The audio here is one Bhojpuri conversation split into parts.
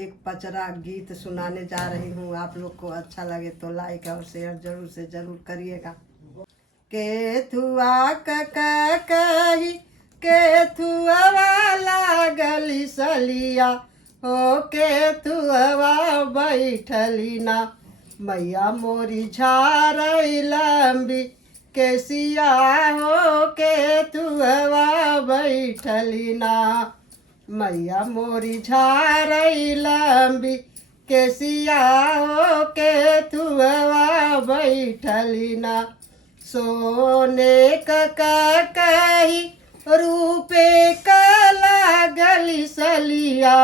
एक पचरा गीत सुनाने जा रही हूँ। आप लोग को अच्छा लगे तो लाइक और शेयर जरूर से जरूर करिएगा। केथुआ कही केथुआ लागली सलिया हो केथुआ बैठली ना मैया मोरी झारई लंबी केसिया हो केथुआ बैठली ना मैया मोरी झारई लंबी केसिया हो केथुआ बैठली ना सोने कही रूपे कला गली सलिया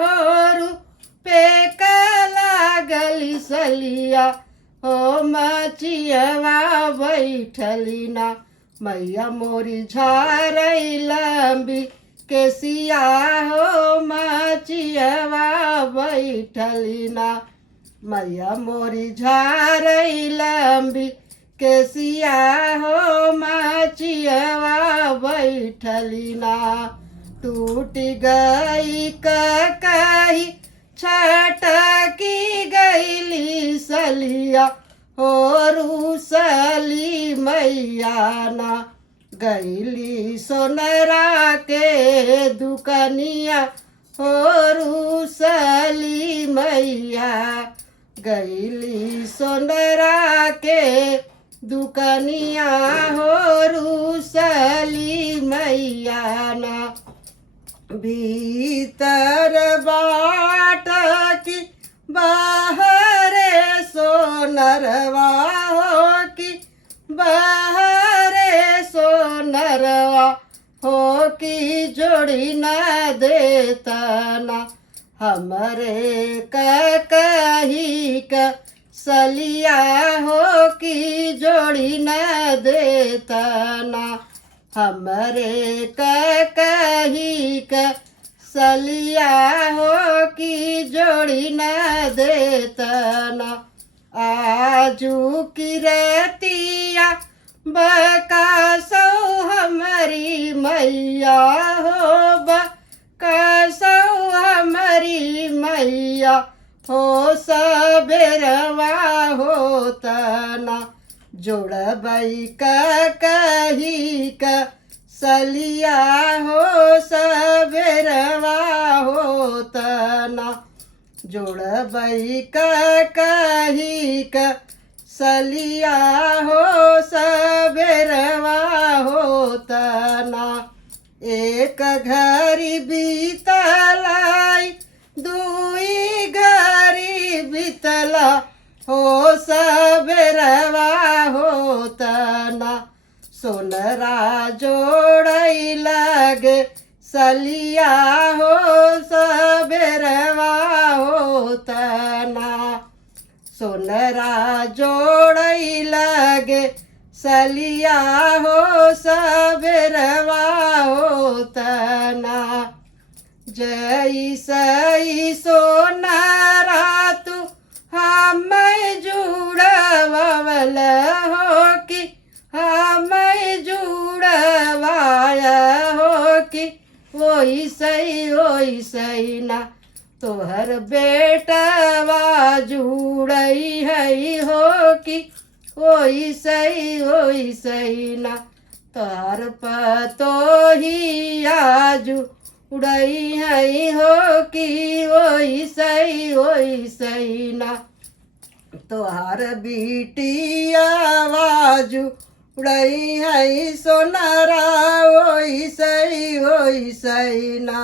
हो रूपे कला गली सलिया हो मचियवा बैठली ना मैया मोरी झारई लंबी केसिया हो मचियवा बैठली ना मैया मोरी झारई लंबी केसिया हो मचियवा बैठली ना टूट गई कही छटकी गईली सलिया हो रूसली मैया ना गईली सोनरा के दुकनिया हो रूसली मैया गईली सोनरा के दुकनिया हो रूसली मैया ना भीतर बाट की बाहरे सोनरवा हो कि बाहरे सोनरवा हो कि जोड़ी न देतना हमरे कही सलिया हो कि जोड़ी न देतना हमरे कही सलिया हो कि जोड़ी न देतना आजू की रतिया बकासो हमारी मैया हो बकासो हमारी मैया हो सबेरवा होतना जोड़बई कही सलिया हो सबेरवा होतना जोड़बई कही सलिया हो सबेरवा होतना एक घड़ी बीतलाई दुई घड़ी बीतला हो सबेरवा होतना सोनरा जोड़ई लगे सलिया हो सबेरवा होतना सोनरा जोड़ई लगे सलिया हो सबेरवा होतना जई सई सोनारा तू हम जुड़वल हो कि हम जुड़वाया हो कि वही सही ना तोहर बेटवा जुड़ई है हो कि वही सही ना तोहर पतो ही आजू उड़ई है हो कि वही सही ना तोहार बीटी आवाज उड़ई है सोनारा वही सही ना।